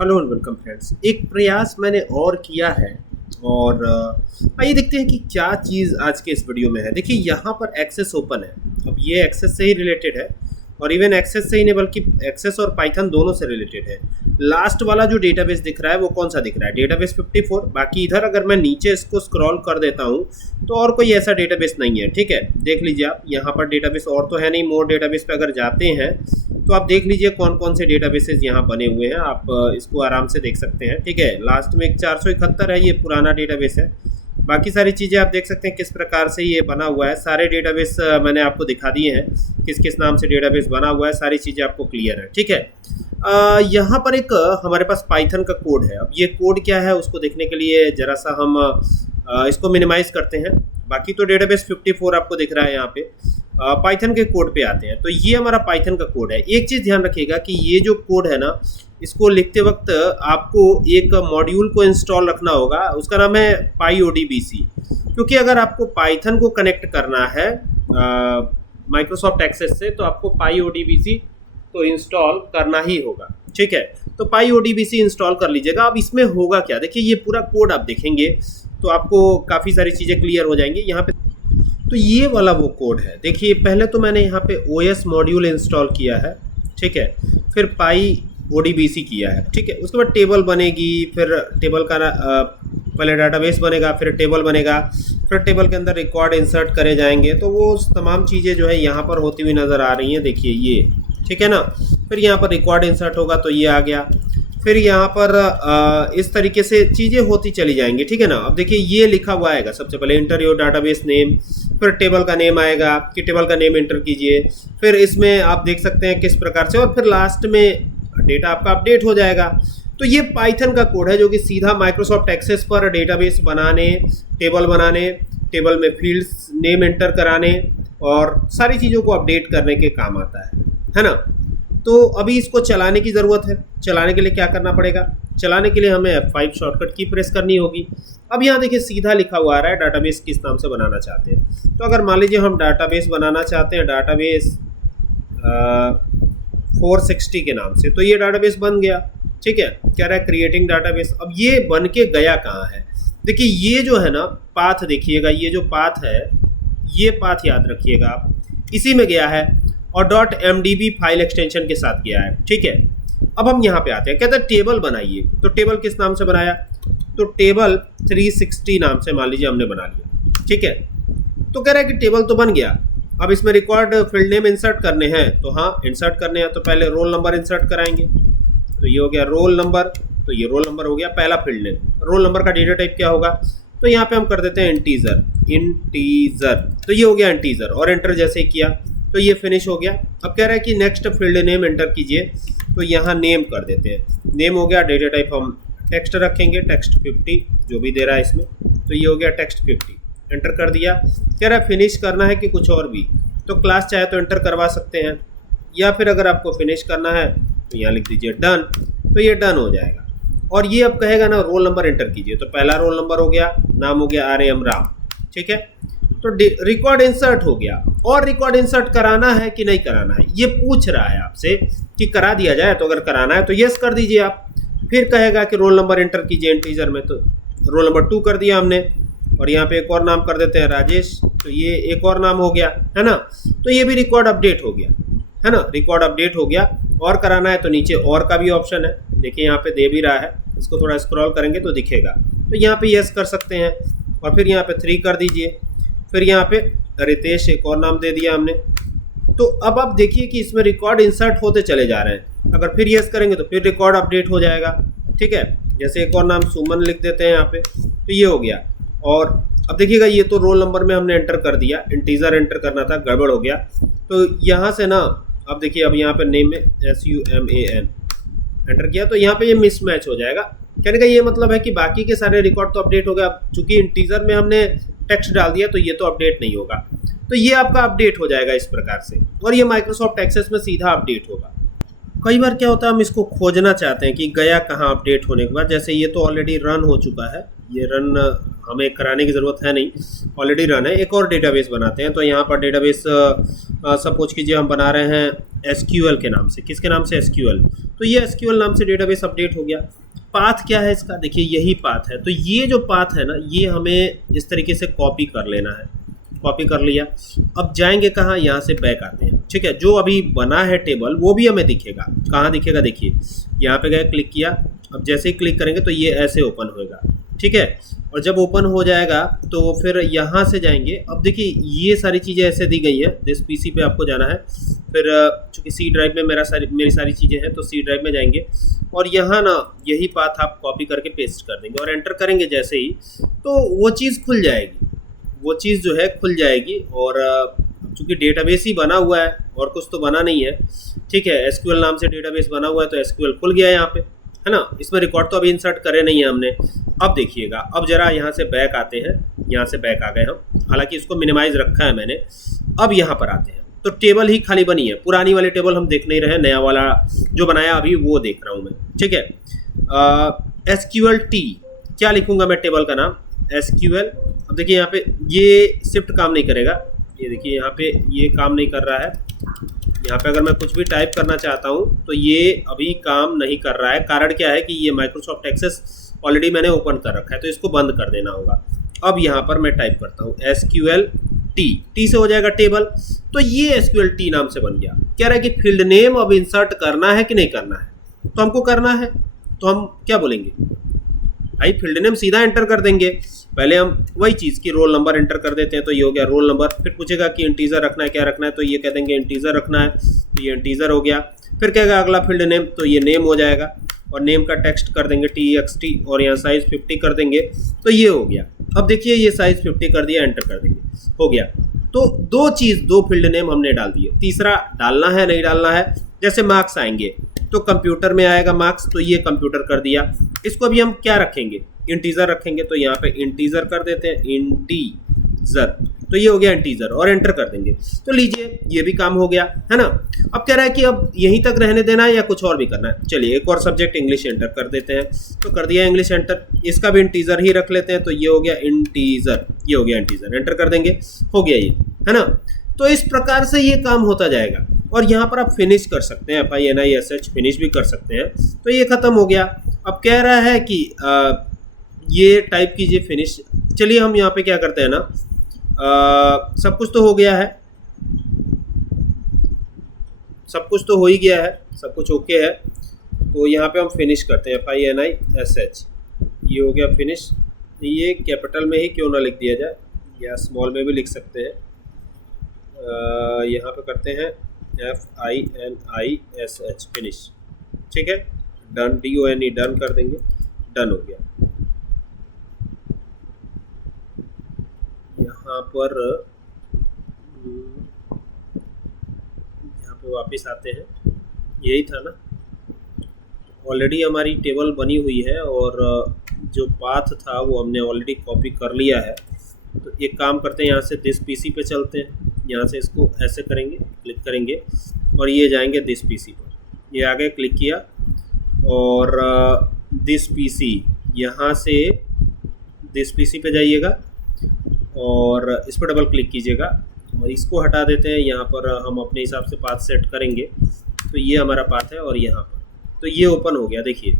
Hello and welcome friends. एक प्रयास मैंने और किया है और आइए देखते हैं कि क्या चीज़ आज के इस वीडियो में है। देखिए यहाँ पर एक्सेस ओपन है। अब ये एक्सेस से ही रिलेटेड है और इवन एक्सेस से ही नहीं बल्कि एक्सेस और पाइथन दोनों से रिलेटेड है। लास्ट वाला जो डेटाबेस दिख रहा है वो कौन सा दिख रहा है? डेटाबेस 54। बाकी इधर अगर मैं नीचे इसको स्क्रॉल कर देता हूँ तो और कोई ऐसा डेटाबेस नहीं है। ठीक है, देख लीजिए आप यहाँ पर डेटाबेस और तो है नहीं। मोर डेटाबेस पे अगर जाते हैं तो आप देख लीजिए कौन कौन से डेटाबेसेस यहाँ बने हुए हैं। आप इसको आराम से देख सकते हैं। ठीक है, लास्ट में एक 471 है, ये पुराना डेटाबेस है। बाकी सारी चीज़ें आप देख सकते हैं किस प्रकार से ये बना हुआ है। सारे डेटाबेस मैंने आपको दिखा दिए हैं, किस किस नाम से डेटाबेस बना हुआ है, सारी चीज़ें आपको क्लियर है। ठीक है, यहाँ पर एक हमारे पास पाइथन का कोड है। अब ये कोड क्या है उसको देखने के लिए ज़रा सा हम इसको मिनिमाइज़ करते हैं। बाकी तो डेटाबेस 54 आपको दिख रहा है। यहाँ पे पाइथन के कोड पे आते हैं तो ये हमारा पाइथन का कोड है। एक चीज़ ध्यान रखिएगा कि ये जो कोड है ना, इसको लिखते वक्त आपको एक मॉड्यूल को इंस्टॉल रखना होगा, उसका नाम है PyODBC। क्योंकि अगर आपको पाइथन को कनेक्ट करना है माइक्रोसॉफ्ट एक्सेस से तो आपको PyODBC तो इंस्टॉल करना ही होगा। ठीक है, तो PyODBC इंस्टॉल कर लीजिएगा। अब इसमें होगा क्या, देखिए ये पूरा कोड आप देखेंगे तो आपको काफ़ी सारी चीज़ें क्लियर हो जाएंगी। यहाँ पे तो ये वाला वो कोड है। देखिए पहले तो मैंने यहाँ पे OS मॉड्यूल इंस्टॉल किया है। ठीक है, फिर PyODBC किया है। ठीक है, उसके बाद टेबल बनेगी, फिर टेबल का पहले डाटाबेस बनेगा, फिर टेबल बनेगा, फिर टेबल के अंदर रिकॉर्ड इंसर्ट करे जाएंगे। तो वो तमाम चीज़ें जो है यहाँ पर होती हुई नज़र आ रही हैं। देखिए ये, ठीक है ना। फिर यहाँ पर रिकॉर्ड इंसर्ट होगा तो ये आ गया। फिर यहाँ पर इस तरीके से चीज़ें होती चली जाएंगी। ठीक है ना। अब देखिए ये लिखा हुआ आएगा, सबसे पहले इंटर योर डाटाबेस नेम, फिर टेबल का नेम आएगा कि टेबल का नेम इंटर कीजिए। फिर इसमें आप देख सकते हैं किस प्रकार से, और फिर लास्ट में डेटा आपका अपडेट हो जाएगा। तो ये पाइथन का कोड है जो कि सीधा माइक्रोसॉफ्ट एक्सेस पर डेटाबेस बनाने, टेबल बनाने, टेबल में फील्ड्स नेम एंटर कराने और सारी चीज़ों को अपडेट करने के काम आता है ना। तो अभी इसको चलाने की ज़रूरत है। चलाने के लिए क्या करना पड़ेगा? चलाने के लिए हमें F5 शॉर्टकट की प्रेस करनी होगी। अब यहाँ देखिए सीधा लिखा हुआ आ रहा है डाटाबेस किस नाम से बनाना चाहते हैं। तो अगर मान लीजिए हम डाटाबेस बनाना चाहते हैं डाटाबेस 460 के नाम से, तो ये डाटाबेस बन गया। ठीक है, कह रहा है क्रिएटिंग डाटाबेस। अब ये बन के गया कहाँ है? देखिए ये जो है ना पाथ, देखिएगा ये जो पाथ है, ये पाथ याद रखिएगा आप, इसी में गया है और .mdb फाइल एक्सटेंशन के साथ गया है। ठीक है, अब हम यहाँ पे आते हैं। कहते हैं टेबल बनाइए। तो टेबल किस नाम से बनाया? तो टेबल 360 नाम से मान लीजिए हमने बना लिया। ठीक है, तो कह रहा है कि टेबल तो बन गया। अब इसमें रिकॉर्ड फील्ड नेम इंसर्ट करने हैं, तो हाँ इंसर्ट करने हैं। तो पहले रोल नंबर इंसर्ट कराएंगे, तो ये हो गया रोल नंबर। तो ये रोल नंबर हो गया पहला फील्ड नेम। रोल नंबर का डेटा टाइप क्या होगा? तो यहाँ पे हम कर देते हैं इंटीजर। तो ये हो गया इंटीजर और एंटर जैसे ही किया तो ये फिनिश हो गया। अब कह रहा है कि नेक्स्ट फील्ड नेम एंटर कीजिए, तो यहाँ नेम कर देते हैं। नेम हो गया, डेटा टाइप हम टेक्स्ट रखेंगे, टेक्स्ट 50 जो भी दे रहा है इसमें। तो ये हो गया टेक्स्ट 50, एंटर कर दिया। कह रहा है फिनिश करना है कि कुछ और भी, तो क्लास चाहे तो एंटर करवा सकते हैं, या फिर अगर आपको फिनिश करना है तो यहाँ लिख दीजिए डन। तो ये डन हो जाएगा। और ये अब कहेगा ना रोल नंबर एंटर कीजिए, तो पहला रोल नंबर हो गया, नाम हो गया RM राम। ठीक है, तो रिकॉर्ड इंसर्ट हो गया। और रिकॉर्ड इंसर्ट कराना है कि नहीं कराना है ये पूछ रहा है आपसे कि करा दिया जाए। तो अगर कराना है तो यस कर दीजिए आप। फिर कहेगा कि रोल नंबर एंटर कीजिए इंटीजर में, तो रोल नंबर 2 कर दिया हमने। और यहाँ पे एक और नाम कर देते हैं राजेश, तो ये एक और नाम हो गया, है ना। तो ये भी रिकॉर्ड अपडेट हो गया, है ना। रिकॉर्ड अपडेट हो गया। और कराना है तो नीचे और का भी ऑप्शन है, देखिए यहाँ पे दे भी रहा है। इसको थोड़ा स्क्रॉल करेंगे तो दिखेगा। तो यहाँ पे यस कर सकते हैं और फिर यहाँ पे 3 कर दीजिए। फिर यहाँ पे रितेश एक और नाम दे दिया हमने। तो अब आप देखिए कि इसमें रिकॉर्ड इंसर्ट होते चले जा रहे हैं। अगर फिर यस करेंगे तो फिर रिकॉर्ड अपडेट हो जाएगा। ठीक है, जैसे एक और नाम सुमन लिख देते हैं यहाँ पे, तो ये हो गया। और अब देखिएगा ये तो रोल नंबर में हमने एंटर कर दिया, इंटीजर एंटर करना था, गड़बड़ हो गया। तो यहाँ से ना अब देखिए, अब यहाँ पे नेम में SUMAN एंटर किया तो यहाँ पे ये मिसमैच हो जाएगा। कहने का ये मतलब है कि बाकी के सारे रिकॉर्ड तो अपडेट हो गया। चूंकि इंटीजर में हमने टेक्स्ट डाल दिया तो ये तो अपडेट नहीं होगा। तो ये आपका अपडेट हो जाएगा इस प्रकार से, और ये माइक्रोसॉफ्ट एक्सेस में सीधा अपडेट होगा। कई बार क्या होता है, हम इसको खोजना चाहते हैं कि गया कहाँ अपडेट होने के बाद। जैसे ये तो ऑलरेडी रन हो चुका है, ये रन हमें कराने की ज़रूरत है नहीं, ऑलरेडी रन है। एक और डेटाबेस बनाते हैं। तो यहाँ पर डेटाबेस सपोज कीजिए हम बना रहे हैं एसक्यूएल के नाम से। किसके नाम से? एसक्यूएल। तो ये एसक्यूएल नाम से डेटाबेस अपडेट हो गया। पाथ क्या है इसका? देखिए यही पाथ है। तो ये जो पाथ है ना, ये हमें इस तरीके से कॉपी कर लेना है। कॉपी कर लिया। अब जाएंगे कहाँ? यहाँ से बैक आते हैं। ठीक है, जो अभी बना है टेबल वो भी हमें दिखेगा। कहाँ दिखेगा? देखिए यहाँ पे गए, क्लिक किया। अब जैसे ही क्लिक करेंगे तो ये ऐसे ओपन होएगा। ठीक है, और जब ओपन हो जाएगा तो फिर यहाँ से जाएंगे। अब देखिए ये सारी चीज़ें ऐसे दी गई हैं। दिस पीसी पे आपको जाना है। फिर चूँकि सी ड्राइव में मेरी सारी चीज़ें हैं, तो सी ड्राइव में जाएंगे और यहाँ ना यही पाथ आप कॉपी करके पेस्ट कर देंगे और एंटर करेंगे जैसे ही, तो वो चीज़ खुल जाएगी। वो चीज़ जो है खुल जाएगी। और चूँकि डेटाबेस ही बना हुआ है और कुछ तो बना नहीं है। ठीक है, एसक्यूएल नाम से डेटाबेस बना हुआ है, तो एसक्यूएल खुल गया है यहाँ पे, है ना। इसमें रिकॉर्ड तो अभी इंसर्ट करे नहीं है हमने। अब देखिएगा, अब जरा यहाँ से बैक आते हैं। यहाँ से बैक आ गए हम, हालांकि इसको मिनिमाइज रखा है मैंने। अब यहाँ पर आते हैं तो टेबल ही खाली बनी है। पुरानी वाली टेबल हम देख नहीं रहे, नया वाला जो बनाया अभी वो देख रहा हूँ मैं। ठीक है, एसक्यूएल टी क्या लिखूँगा मैं? टेबल का नाम एसक्यूएल। अब देखिए यहाँ पे ये शिफ्ट काम नहीं करेगा। ये देखिए यहाँ पे ये काम नहीं कर रहा है। यहाँ पे अगर मैं कुछ भी टाइप करना चाहता हूँ तो ये अभी काम नहीं कर रहा है। कारण क्या है कि ये माइक्रोसॉफ्ट एक्सेस ऑलरेडी मैंने ओपन कर रखा है, तो इसको बंद कर देना होगा। अब यहाँ पर मैं टाइप करता हूँ एसक्यूएल टी से हो जाएगा टेबल। तो ये एसक्यूएल टी नाम से बन गया। कह रहा है कि फील्ड नेम अब इंसर्ट करना है कि नहीं करना है? तो हमको करना है, तो हम क्या बोलेंगे भाई? फील्ड नेम सीधा एंटर कर देंगे। पहले हम वही चीज़ की रोल नंबर एंटर कर देते हैं, तो ये हो गया रोल नंबर। फिर पूछेगा कि इंटीजर रखना है, क्या रखना है? तो ये कह देंगे इंटीजर रखना है, तो ये इंटीजर हो गया। फिर कहेगा अगला फील्ड नेम, तो ये नेम हो जाएगा और नेम का टेक्स्ट कर देंगे TXT और यहाँ साइज 50 कर देंगे, तो ये हो गया। अब देखिए ये साइज 50 कर दिया, एंटर कर देंगे, हो गया। तो दो फील्ड नेम हमने डाल दिए। तीसरा डालना है नहीं डालना है? जैसे मार्क्स आएंगे तो कंप्यूटर में आएगा मार्क्स, तो ये कंप्यूटर कर दिया। इसको अभी हम क्या रखेंगे? इंटीजर रखेंगे, तो यहाँ पे इंटीजर कर देते हैं, इंटीजर। तो ये हो गया इंटीजर और एंटर कर देंगे। तो लीजिए ये भी काम हो गया, है ना। अब कह रहा है कि अब यहीं तक रहने देना है या कुछ और भी करना है? चलिए एक और सब्जेक्ट इंग्लिश एंटर कर देते हैं। तो कर दिया इंग्लिश एंटर। इसका भी इंटीजर ही रख लेते हैं, तो ये हो गया इंटीजर। ये हो गया इंटीजर, एंटर कर देंगे, हो गया ये, है ना। तो इस प्रकार से ये काम होता जाएगा। और यहाँ पर आप फिनिश कर सकते हैं, FINISH फिनिश भी कर सकते हैं। तो ये खत्म हो गया। अब कह रहा है कि ये टाइप कीजिए फिनिश। चलिए हम यहाँ पे क्या करते हैं ना, सब कुछ तो हो गया है, सब कुछ तो हो ही गया है, सब कुछ ओके है। तो यहाँ पे हम फिनिश करते हैं, FINISH। ये हो गया फिनिश। ये कैपिटल में ही क्यों ना लिख दिया जाए, या स्मॉल में भी लिख सकते हैं। यहाँ पे करते हैं FINISH फिनिश। ठीक है, डन, DONE डन कर देंगे, डन हो गया। यहाँ पर वापस आते हैं, यही था ना। ऑलरेडी हमारी टेबल बनी हुई है और जो पाथ था वो हमने ऑलरेडी कॉपी कर लिया है। तो एक काम करते हैं, यहाँ से दिस पीसी पे चलते हैं। यहाँ से इसको ऐसे करेंगे, क्लिक करेंगे और ये जाएंगे दिस पीसी पर। ये आगे क्लिक किया और दिस पीसी, यहाँ से दिस पीसी पे जाइएगा और इस पर डबल क्लिक कीजिएगा और इसको हटा देते हैं। यहाँ पर हम अपने हिसाब से पाथ सेट करेंगे। तो ये हमारा पाथ है और यहाँ पर तो ये ओपन हो गया। देखिए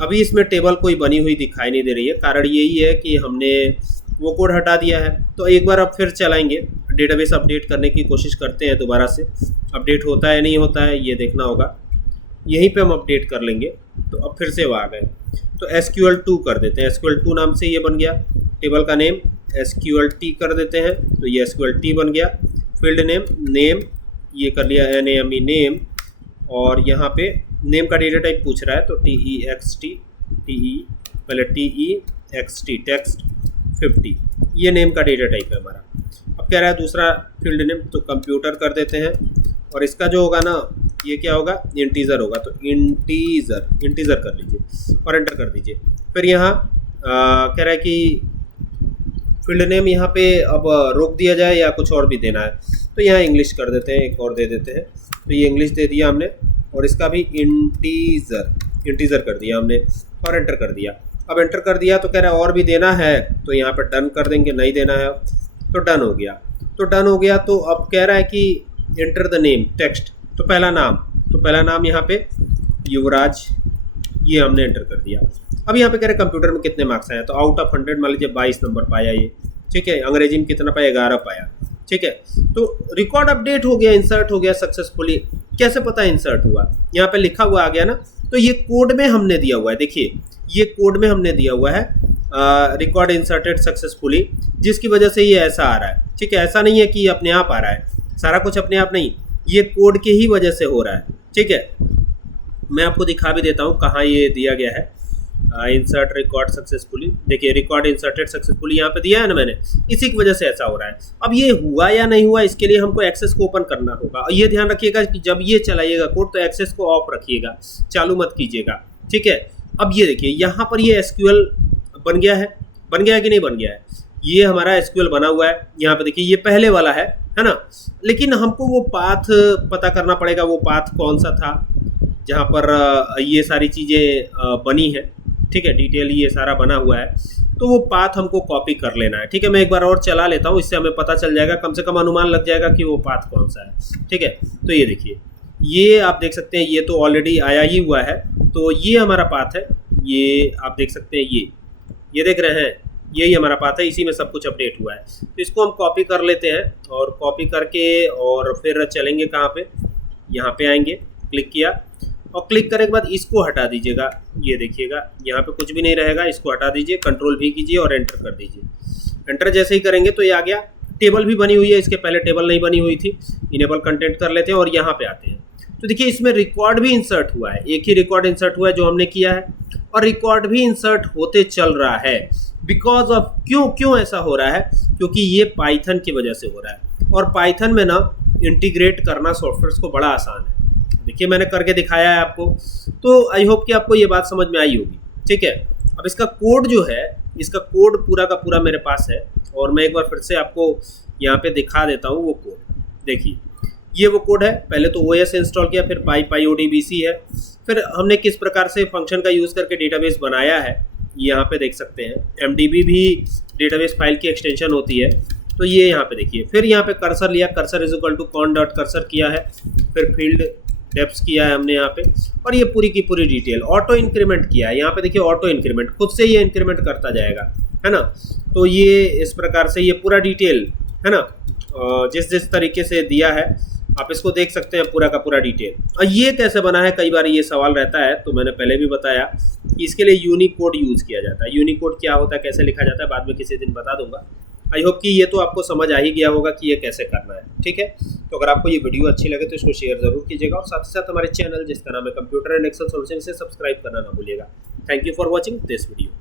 अभी इसमें टेबल कोई बनी हुई दिखाई नहीं दे रही है। कारण यही है कि हमने वो कोड हटा दिया है। तो एक बार अब फिर चलाएंगे, डेटाबेस अपडेट करने की कोशिश करते हैं दोबारा से। अपडेट होता है नहीं होता है ये देखना होगा। यहीं पे हम अपडेट कर लेंगे। तो अब फिर से वो आ गए। तो SQL2 कर देते हैं। SQL2 नाम से ये बन गया। टेबल का नेम SQLT कर देते हैं, तो ये SQLT बन गया। फील्ड नेम, नेम ये कर लिया, NAME नेम। और यहाँ पे नेम का डेटा टाइप पूछ रहा है, तो TEXT, पहले TEXT टेक्स्ट 50, ये नेम का डेटा टाइप है हमारा। अब कह रहा है दूसरा फील्ड नेम, तो कंप्यूटर कर देते हैं। और इसका जो होगा ना, ये क्या होगा, इंटीजर होगा। तो इंटीजर कर लीजिए और एंटर कर दीजिए। फिर यहाँ कह रहा है कि फील्ड नेम यहाँ पे अब रोक दिया जाए या कुछ और भी देना है। तो यहाँ इंग्लिश कर देते हैं, एक और दे देते हैं। तो ये इंग्लिश दे दिया हमने और इसका भी इंटीजर कर दिया हमने और एंटर कर दिया। अब एंटर कर दिया तो कह रहा है और भी देना है, तो यहाँ पे डन कर देंगे, नहीं देना है तो डन हो गया। तो डन हो गया तो अब कह रहा है कि एंटर द नेम टेक्स्ट, तो पहला नाम यहाँ पे युवराज, ये हमने एंटर कर दिया। अब यहाँ पे कह रहे कंप्यूटर में कितने मार्क्स आए, तो आउट ऑफ 100 मान लीजिए 22 नंबर पाया ये, ठीक है। अंग्रेजी में कितना पाया, 11 पाया, ठीक है। तो रिकॉर्ड अपडेट हो गया, इंसर्ट हो गया सक्सेसफुली। कैसे पता इंसर्ट हुआ, यहाँ पे लिखा हुआ आ गया ना, तो ये कोड में हमने दिया हुआ है, देखिए ये कोड में हमने दिया हुआ है रिकॉर्ड इंसर्टेड सक्सेसफुली, जिसकी वजह से ये ऐसा आ रहा है, ठीक है। ऐसा नहीं है कि ये अपने आप आ रहा है, सारा कुछ अपने आप नहीं, ये कोड के ही वजह से हो रहा है, ठीक है। मैं आपको दिखा भी देता हूँ कहाँ ये दिया गया है, इंसर्ट रिकॉर्ड सक्सेसफुली, देखिए रिकॉर्ड इंसर्टेड सक्सेसफुली यहाँ पे दिया है ना मैंने, इसी की वजह से ऐसा हो रहा है। अब ये हुआ या नहीं हुआ, इसके लिए हमको एक्सेस को ओपन करना होगा, और ये ध्यान रखिएगा कि जब ये चलाइएगा कोड तो एक्सेस को ऑफ रखिएगा, चालू मत कीजिएगा, ठीक है। अब ये देखिए यहाँ पर ये एसक्यूएल बन गया है कि नहीं बन गया है, ये हमारा एसक्यूएल बना हुआ है। यहाँ पे देखिए ये पहले वाला है ना, लेकिन हमको वो पाथ पता करना पड़ेगा, वो पाथ कौन सा था जहाँ पर ये सारी चीज़ें बनी है, ठीक है। डिटेल ये सारा बना हुआ है, तो वो पाथ हमको कॉपी कर लेना है, ठीक है। मैं एक बार और चला लेता हूँ, इससे हमें पता चल जाएगा, कम से कम अनुमान लग जाएगा कि वो पाथ कौन सा है, ठीक है। तो ये देखिए, ये आप देख सकते हैं, ये तो ऑलरेडी आया ही हुआ है, तो ये हमारा पाथ है, ये आप देख सकते हैं, ये देख रहे हैं, यही हमारा पाथ है, इसी में सब कुछ अपडेट हुआ है। तो इसको हम कॉपी कर लेते हैं, और कॉपी करके और फिर चलेंगे कहाँ पे, यहाँ पे आएंगे, क्लिक किया, और क्लिक करने के बाद इसको हटा दीजिएगा, ये देखिएगा यहाँ पे कुछ भी नहीं रहेगा, इसको हटा दीजिए, कंट्रोल भी कीजिए और एंटर कर दीजिए। एंटर जैसे ही करेंगे तो ये आ गया। टेबल भी बनी हुई है, इसके पहले टेबल नहीं बनी हुई थी, इनेबल कंटेंट कर लेते हैं और यहाँ पे आते हैं। तो देखिए इसमें रिकॉर्ड भी इंसर्ट हुआ है, एक ही रिकॉर्ड इंसर्ट हुआ है जो हमने किया है, और रिकॉर्ड भी इंसर्ट होते चल रहा है। बिकॉज ऑफ क्यों ऐसा हो रहा है, क्योंकि ये पाइथन की वजह से हो रहा है, और पाइथन में ना इंटीग्रेट करना सॉफ्टवेयर को बड़ा आसान है। देखिए मैंने करके दिखाया है आपको, तो आई होप कि आपको ये बात समझ में आई होगी, ठीक है। अब इसका कोड जो है, इसका कोड पूरा का पूरा मेरे पास है, और मैं एक बार फिर से आपको यहाँ पे दिखा देता हूँ वो कोड। देखिए ये वो कोड है, पहले तो OS इंस्टॉल किया, फिर PyODBC है, फिर हमने किस प्रकार से फंक्शन का यूज़ करके डेटाबेस बनाया है, यहाँ पे देख सकते हैं। MDB भी डेटाबेस फाइल की एक्सटेंशन होती है, तो ये यहाँ पे देखिए। फिर यहाँ पे कर्सर लिया, cursor is equal to con.cursor किया है, फिर फील्ड डेप्स किया है हमने यहाँ पे, और ये पूरी की पूरी डिटेल ऑटो इंक्रीमेंट किया है। यहाँ पे देखिए ऑटो इंक्रीमेंट, खुद से ये इंक्रीमेंट करता जाएगा, है ना। तो ये इस प्रकार से ये पूरा डिटेल है ना, जिस तरीके से दिया है आप इसको देख सकते हैं, पूरा का पूरा डिटेल। और ये कैसे बना है, कई बार ये सवाल रहता है, तो मैंने पहले भी बताया कि इसके लिए यूनिकोड यूज़ किया जाता है। यूनिकोड क्या होता है, कैसे लिखा जाता है, बाद में किसी दिन बता दूंगा। आई होप कि ये तो आपको समझ आ ही गया होगा कि ये कैसे करना है, ठीक है। तो अगर आपको ये वीडियो अच्छी लगे तो इसको शेयर ज़रूर कीजिएगा, और साथ ही साथ हमारे चैनल जिसका नाम है कंप्यूटर एंड एक्सेल सॉल्यूशन से सब्सक्राइब करना ना भूलिएगा। Thank you for watching this video.